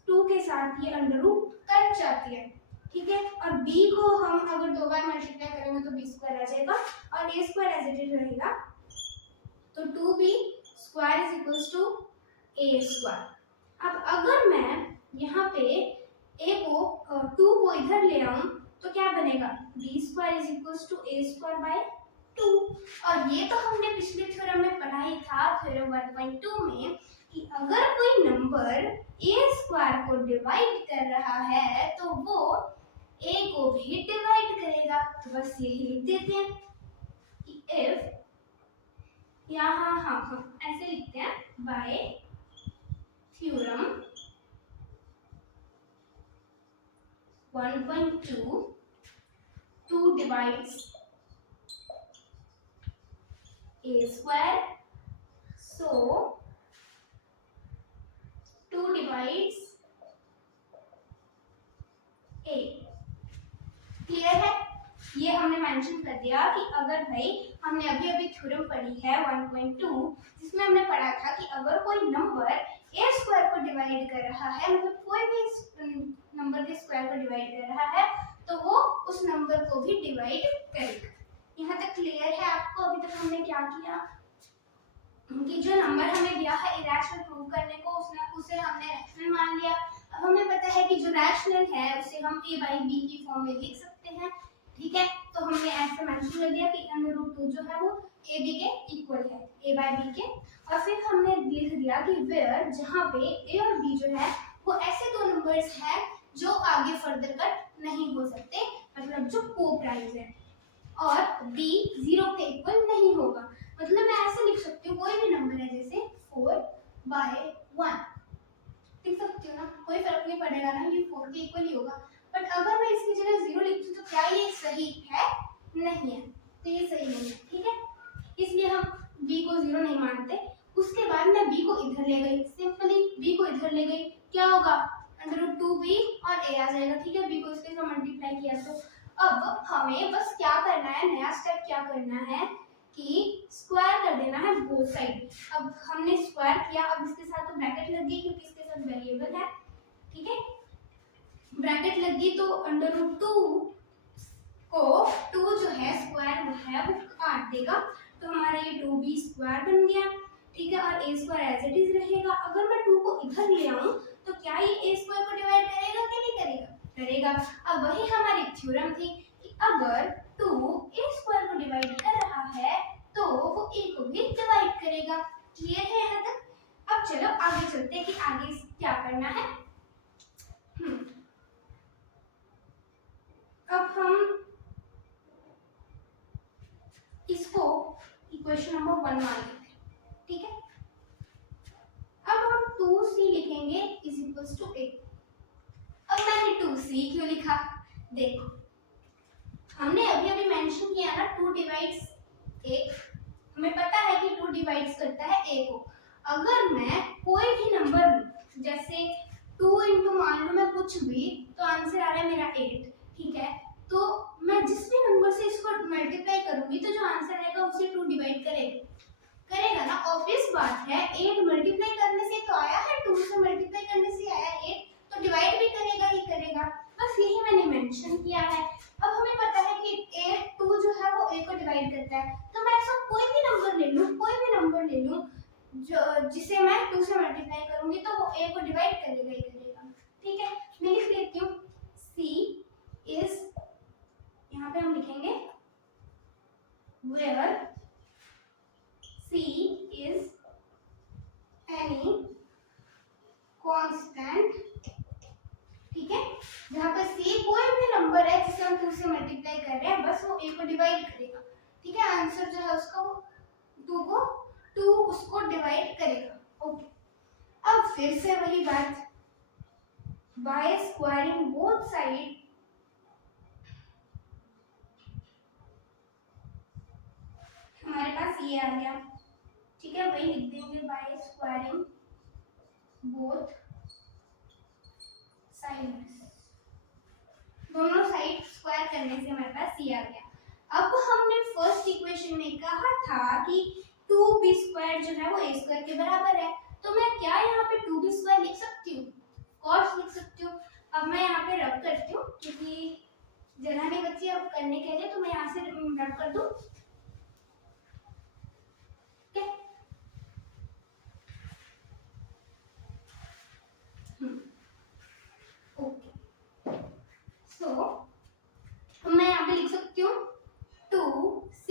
2 के साथ ये अंडर रूट कट जाती है, ठीक है। और b को हम अगर दो बार मल्टीप्लाई करेंगे तो b स्क्वायर आ जाएगा और a square as it is रहेगा, तो 2b square is equals to a square. अब अगर मैं यहाँ पे a को 2 को इधर ले आऊं तो क्या बनेगा? b square is equals to a square by 2, और ये तो हमने पिछले थ्योरम में पढ़ा ही था, थ्योरम 1.2 में, कि अगर कोई नंबर a स्क्वायर को डिवाइड कर रहा है तो वो a को भी डिवाइड करेगा। तो बस यही लिख देते हैं कि if, यहाँ हाँ ऐसे लिखते हैं, bye theorem 1.2 2 divides a square, so 2 divides a, clear है? ये हमने मेंशन कर दिया कि अगर भाई हमने अभी अभी थ्योरम पढ़ी है 1.2 जिसमें हमने पढ़ा था कि अगर कोई नंबर a स्क्वायर को डिवाइड कर रहा है, मतलब कोई भी नंबर के स्क्वायर को डिवाइड कर रहा है, तो वो उस नंबर को भी डिवाइड करेगा। यहाँ तक क्लियर है आपको? अभी तक हमने क्या किया कि जो नंबर हमें दिया है इरेशनल प्रूव करने को, उसे हमने रैशनल मान लिया। अब हमें पता है कि जो रैशनल है उसे हम a बाई b की फॉर्म में लिख सकते हैं, ठीक है। तो हमने ऐसे मेंशन कर दिया कि अंडर रूट 2 जो है वो a b के इक्वल है, a बाई b के, और फिर हमने लिख दिया कि वेयर जहाँ पे a और b जो है वो ऐसे दो नंबर्स हैं जो आगे फर्दर कट नहीं हो सकते, मतलब जो को-प्राइम्स है, और b 0 के इक्वल नहीं होगा। मतलब मैं ऐसे लिख सकती हूँ, कोई भी नंबर है जैसे 4/1 लिख सकती हूँ ना, कोई फर्क नहीं पड़ेगा ना, ये 4 के इक्वल ही होगा। बट अगर मैं इसकी जगह 0 लिखती हूँ तो क्या ये सही है? नहीं है, तो ये सही नहीं है, ठीक है। इसलिए हम b को 0 नहीं मानते। उसके बाद मैं b को इधर ले गई, सिंपली b को इधर ले गई, क्या होगा? अंडर रूट 2b और a आ जाएगा, ठीक है। b को इसके साथ मल्टीप्लाई किया तो अब हमें बस क्या करना है, नया स्टेप क्या करना है कि स्क्वायर कर देना है बोथ साइड। अब हमने स्क्वायर किया, अब इसके साथ तो ब्रैकेट लग गई क्योंकि इसके साथ वेरिएबल है, ठीक है। ब्रैकेट लग गई तो अंडर रूट 2 को 2 जो है स्क्वायर है वो काट देगा, तो हमारा ये 2b स्क्वायर बन गया, ठीक है। और a square as it is रहेगा। अगर मैं 2 को इधर ले आऊं तो क्या ये a स्क्वायर को डिवाइड करेगा कि नहीं करेगा? करेगा। अब वही हमारी थ्योरम थी कि अगर 2 a स्क्वायर को डिवाइड कर रहा है तो वो a को भी डिवाइड करेगा। क्लियर है यहाँ तक? अब चलो आगे चलते हैं कि आगे क्या करना है। अब हम इसको इक्वेशन नंबर 1 मान लेते हैं, ठीक है। इक्वल्स टू ए। अब मैंने 2c क्यों लिखा? देखो हमने अभी अभी मेंशन किया ना 2 डिवाइड्स a, हमें पता है कि 2 डिवाइड्स करता है a को। अगर मैं कोई भी नंबर जैसे 2 इंटू मान लो मैं कुछ भी, तो आंसर आ रहा है मेरा 8, ठीक है। तो मैं जिस भी नंबर से इसको मल्टीप्लाई करूंगी तो जो आंसर आएगा उसे 2 डिवाइड करेगा ना। ऑब्वियस बात है, 8 मल्टीप्लाई करने से तो आया है, 2 से मल्टीप्लाई करने से आया 8, तो डिवाइड भी करेगा ही करेगा। बस यही मैंने मेंशन किया है। अब हमें पता है कि 8 2 जो है वो a को डिवाइड करता है, तो मैं ऐसा कोई भी नंबर ले लूं जो जिसे मैं 2 से मल्टीप्लाई करूंगी तो वो a को डिवाइड करेगा ही करेगा, ठीक है। मैं लिख लेती हूँ c इज, यहाँ पे हम लिखेंगे where c is any constant, ठीक है। जहाँ पे c कोई भी नंबर है जिसे हम 2 से मल्टीप्लाई कर रहे हैं, बस वो a को डिवाइड करेगा, ठीक है। आंसर जो है उसका वो 2 उसको डिवाइड करेगा, ओके। अब फिर से वही बात, बाय स्क्वायरिंग बोथ साइड हमारे पास ये आ गया, ठीक है। वही लिख देंगे बाय स्क्वायरिंग बोथ साइड्स, दोनों साइड स्क्वायर करने से हमारे पास ये आ गया। अब हमने फर्स्ट इक्वेशन में कहा था कि 2b² जो है वो a² के बराबर है, तो मैं क्या यहाँ पे 2b² लिख सकती हूँ? कोर्स लिख सकती हूँ। अब मैं यहाँ पे रब करती हूँ क्योंकि जगह नहीं बची अब करने के लिए, तो मैं यहाँ से रब कर दूँ, ओके। सो मैं यहाँ पे लिख सकती हूँ 2c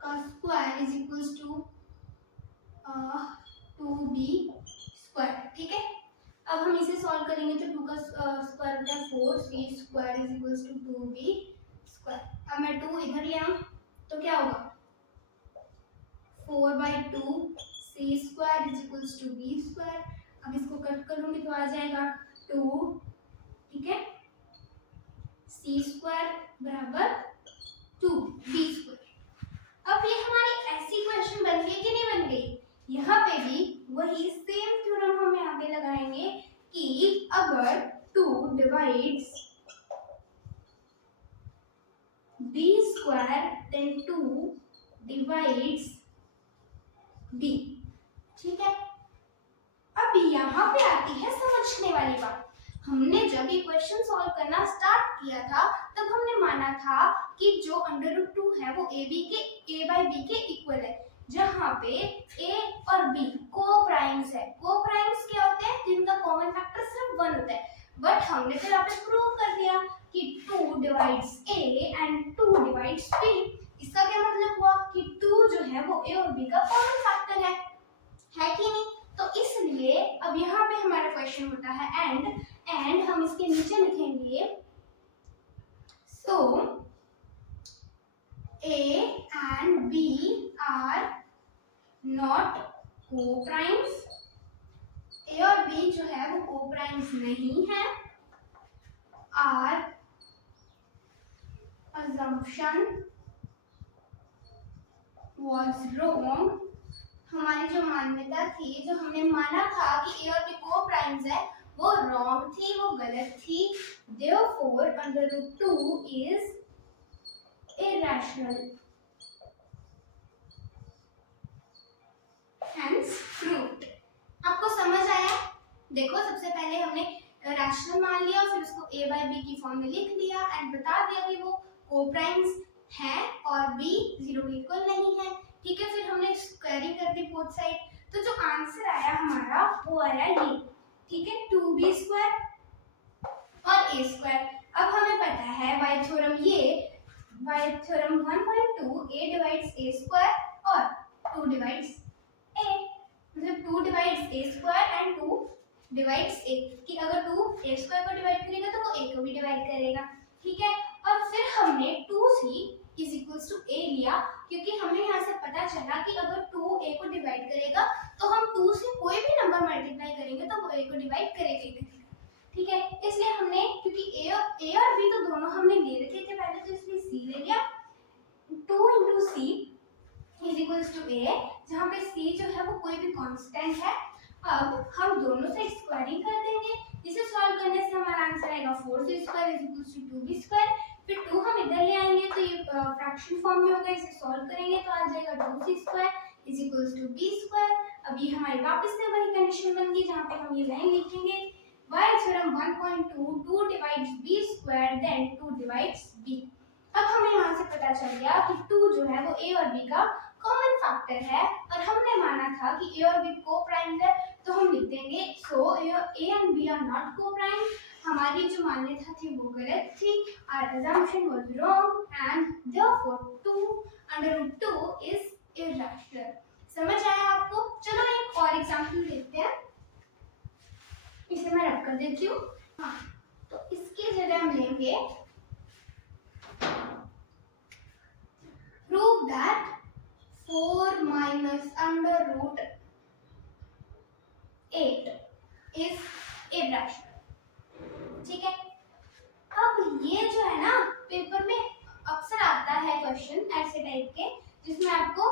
का square is equals to 2b², ठीक है। अब हम इसे सॉल्व करेंगे तो 2 का स्क्वायर होता है 4c² is equals to 2b²। अब मैं 2 इधर ले आऊँ तो क्या होगा 4/2c² is equals to b²। अब इसको कट करूंगी तो आ जाएगा 2, ठीक है, c² बराबर 2b²। अब ये हमारी ऐसी इक्वेशन बन गई कि नहीं बन गई? यहाँ पे भी वही सेम थ्योरम हम यहाँ पे लगाएंगे कि अगर 2 divides b² then 2 divides b, ठीक है। अब यहाँ पे आती है समझने वाली बात। हमने जब इक्वेशन सॉल्व करना स्टार्ट किया था तब हमने माना था कि जो √2 है वो a/b के इक्वल है, जहाँ पे a और b को प्राइम्स है। को प्राइम्स क्या होते हैं? जिनका कॉमन फैक्टर सिर्फ 1 होता है। बट हमने तो यहाँ पे प्रूव कर दिया कि 2 divides a and 2 divides b। इसका क्या मतलब हुआ कि 2 जो है वो a और b का कॉमन फैक्टर है कि नहीं? तो इसलिए अब यहाँ पे हमारा क्वेश्चन होता है एंड हम इसके नीचे लिखेंगे सो a and b are not co-primes। a और b जो है वो co-primes नहीं है। our assumption was wrong। हमारी जो मान्यता थी, जो हमने माना था कि a और b को प्राइम्स है, वो रॉन्ग थी, वो गलत थी। Therefore √2 is irrational, hence proved। आपको समझ आया? देखो सबसे पहले हमने रैशनल मान लिया, फिर उसको a/b की फॉर्म में लिख लिया एंड बता दिया कि वो को-प्राइम्स है और b 0 के इक्वल नहीं है, ठीक है। फिर हमने स्क्वायरिंग कर दी बोथ साइड, तो जो आंसर आया हमारा वो आया ये, ठीक है, 2b² और a²। अब हमें पता है bye theorem 1.2 a divides a² और 2 डिवाइड्स a, मतलब 2 divides a² and 2 divides a, कि अगर 2 a² को डिवाइड करेगा तो वो a को भी डिवाइड करेगा, ठीक है। और फिर हमने 2c is equals to a लिया, क्योंकि हमें यहाँ से पता चला कि अगर 2 a को डिवाइड करेगा तो हम 2 से कोई भी नंबर मल्टीप्लाई करेंगे तो वो a को डिवाइड करेगा ही करेगा। ठीक है, इसलिए हमने क्योंकि a और b तो दोनों हमने ले रखे थे पहले, तो इसलिए c ले लिया। 2 into c is equals to a, जहाँ पे c जो है वो कोई भी कांस्टेंट है। अब हम दोनों से स्क्वायरिंग कर देंगे, इसे सॉल्व करने से हमारा आंसर आएगा 4c square is equals to 2b square. फिर 2 हम इधर ले आएंगे तो ये फ्रैक्शन फॉर्म में होगा, इसे सॉल्व करेंगे तो आ जाएगा 2c square is equals to b square. अब ये हमारी वापस से वही कंडीशन बन गई जहाँ पे हम ये लाइन लिखेंगे y theorem 1.2 2 divides b square then 2 divides b। अब हमें यहाँ से पता चल गया कि 2 जो है वो a और b का कॉमन फैक्टर है, और हमने माना था कि a और b को प्राइम है, तो हम लिख देंगे सो a and b are not co-prime। हमारी जो मान्यता थी वो गलत थी, our assumption was wrong and therefore 2 under root 2 is irrational। समझ आया आपको? चलो एक और एग्जांपल देखते हैं, इसे मैं रख कर देती हूँ। हाँ, तो इसकी जगह हम लेंगे prove that 4 minus under root 8 is irrational। ठीक है, अब ये जो है ना पेपर में अक्सर आता है क्वेश्चन ऐसे टाइप के जिसमें आपको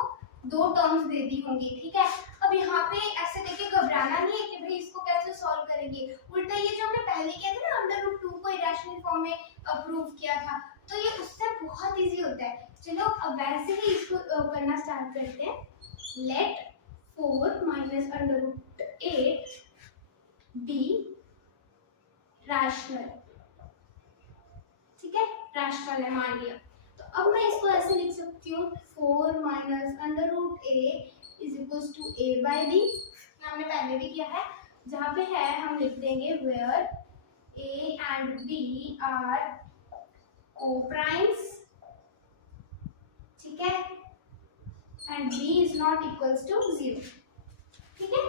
2 टर्म्स दे दी होंगी। ठीक है, अब यहाँ पे ऐसे देखे घबराना नहीं है कि भाई इसको कैसे सॉल्व करेंगे, उल्टा ये जो हमने पहले किया था ना अंडर रूट 2 को इरेशनल फॉर्म में प्रूव किया था, तो ये उससे बहुत इजी होता है। चलो अब वैसे ही इसको करना स्टार्ट करते हैं। Let 4 minus under root 8 be rational। ठीक है, रैशनल है मान लिया, तो अब मैं इसको ऐसे लिख सकती हूँ 4 minus under root a is equals to a by b। हमने पहले भी किया है, जहाँ पे है हम लिख देंगे where a and b are co-primes। ठीक है, and b is not equals to 0। ठीक है,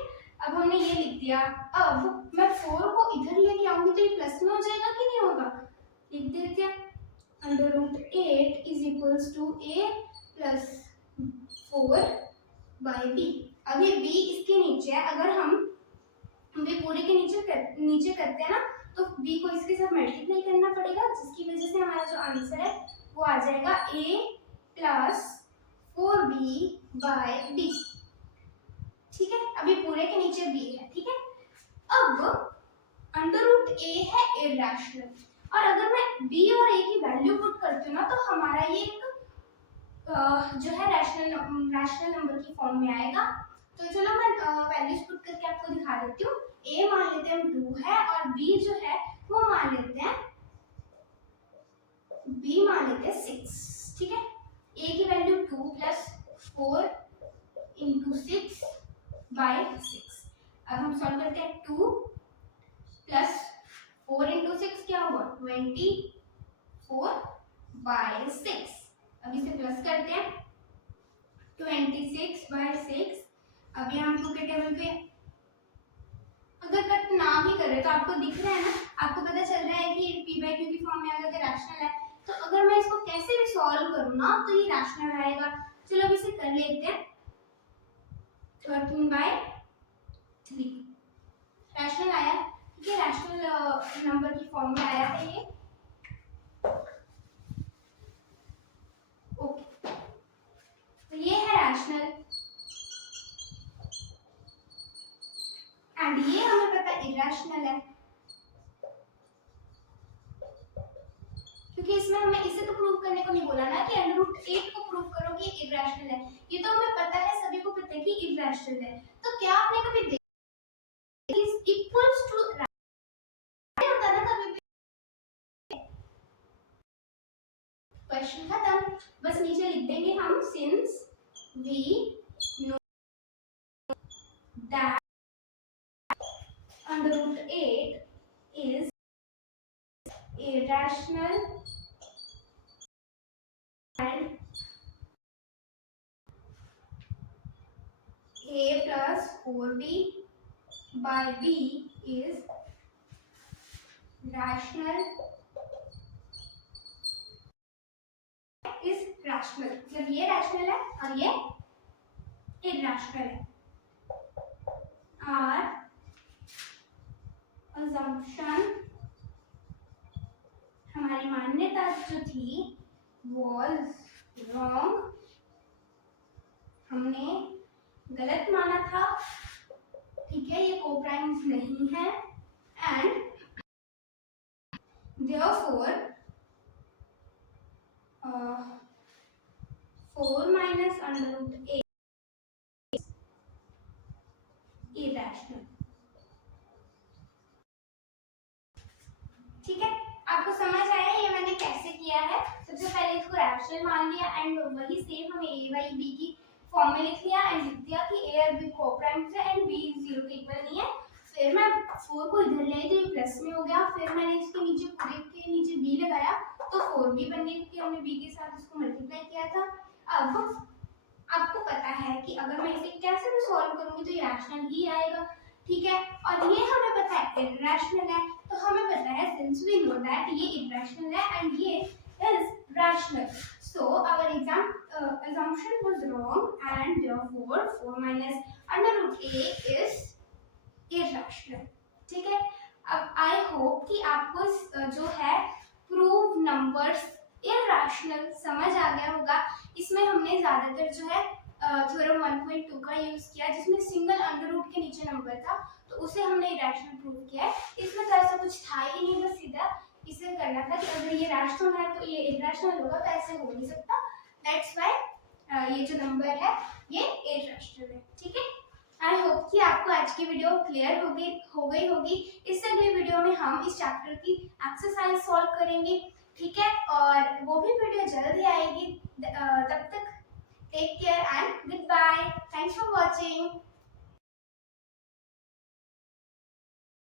अब हमने ये लिख दिया। अब मैं 4 को इधर लेके आऊंगी तो ये प्लस में हो जाएगा कि नहीं होगा, लिख देते हैं under root 8 is equals to a plus 4 by b। अब ये b इसके नीचे है, अगर हम b पूरे के नीचे करते हैं ना तो b को इसके साथ मल्टीप्लाई करना पड़ेगा, जिसकी वजह से हमारा जो आंसर है वो आ जाएगा a plus 4b by b। ठीक है, अभी पूरे के नीचे b है। ठीक है, अब अंडर रूट a है इरेशनल, और अगर मैं b और a की वैल्यू पुट करती हूँ ना तो हमारा ये एक जो है रैशनल नंबर की फॉर्म में आएगा। तो चलो मैं वैल्यूज पुट करके आपको दिखा देती हूँ। a मान लेते हैं हम 2 है, और b जो है वो मान लेते हैं b मान लेते हैं 6। ठीक है, a की वैल्यू 2 प्लस 4 इंटू 6 बाई 6। अब हम सॉल्व करते हैं 2 प्लस 4 इंटू 6 क्या हुआ 24 बाई 6। अब इसे प्लस करते हैं 26 बाई 6। अब यहाँ हम 2 के टेबल पे अगर कट ना भी करें तो आपको दिख रहा है ना, आपको पता चल रहा है कि p बाई q की फॉर्म में अगर रैशनल है, तो अगर मैं इसको कैसे भी सॉल्व करूँ ना तो ये रैशनल आएगा। चलो अब इसे कर लेते हैं 13 बाई 3 रैशनल आया, ये रैशनल नंबर की फॉर्म में आया है ये। ओके, तो ये है रैशनल, एंड ये हमें पता इरेशनल है, क्योंकि इसमें हमें इसे तो प्रूव करने को नहीं बोला ना कि अंडर रूट 8 को प्रूव करो कि इरेशनल है। ये तो हमें पता है, सभी को पता है कि इरेशनल है। तो क्या आपने कभी देखा इज इक्वल्स टू होता ना कभी भी, क्वेश्चन खत्म, बस नीचे लिख देंगे हम since we know that under root 8 is irrational and a plus 4b by b is rational is rational। जब ये rational है और ये इरेशनल है। आर assumption, हमारी मान्यता जो थी was wrong, हमने गलत माना था, ठीक है, ये कोप्राइम्स नहीं है, and therefore 4 minus under root a is irrational। ठीक है, आपको समझ आया ये मैंने कैसे किया है? सबसे पहले इसको रैशनल मान लिया एंड वही सेम हमें a बाई b की फॉर्म में लिख लिया एंड लिख दिया कि a और b कोप्राइम्स है एंड b 0 के इक्वल नहीं है। फिर मैं 4 को इधर ले आई तो ये प्लस में हो गया, फिर मैंने इसके नीचे पूरे के नीचे b लगाया तो 4b बन गया क्योंकि हमने b के साथ इसको मल्टीप्लाई किया था। अब आपको पता है कि अगर मैं इसे कैसे भी सॉल्व करूंगी तो ये रैशनल ही आएगा, ठीक है, और ये हमें पता है इरेशनल है, तो हमें पता है सिंस वी नो दैट ये इरेशनल है एंड ये is rational, so our assumption was wrong and therefore 4 minus under root a is irrational। ठीक है, अब आई होप कि आपको जो है प्रूव नंबर्स इरेशनल समझ आ गया होगा। इसमें हमने ज्यादातर जो है थ्योरम 1.2 का यूज किया जिसमें सिंगल अंडर रूट के नीचे नंबर था तो उसे हमने इरेशनल प्रूव किया है। इसमें तो ऐसा कुछ था ही नहीं, बस सीधा इसे करना था कि अगर ये रैशनल है तो ये इरेशनल होगा, तो ऐसे हो नहीं सकता, दैट्स व्हाई ये जो नंबर है ये इरेशनल है। ठीक है, आई होप कि आपको आज की वीडियो क्लियर हो गई होगी। इससे अगली वीडियो में हम इस चैप्टर की एक्सरसाइज सॉल्व करेंगे, ठीक है, और वो भी वीडियो जल्दी आएगी। तब तक take care and good bye, thanks for watching.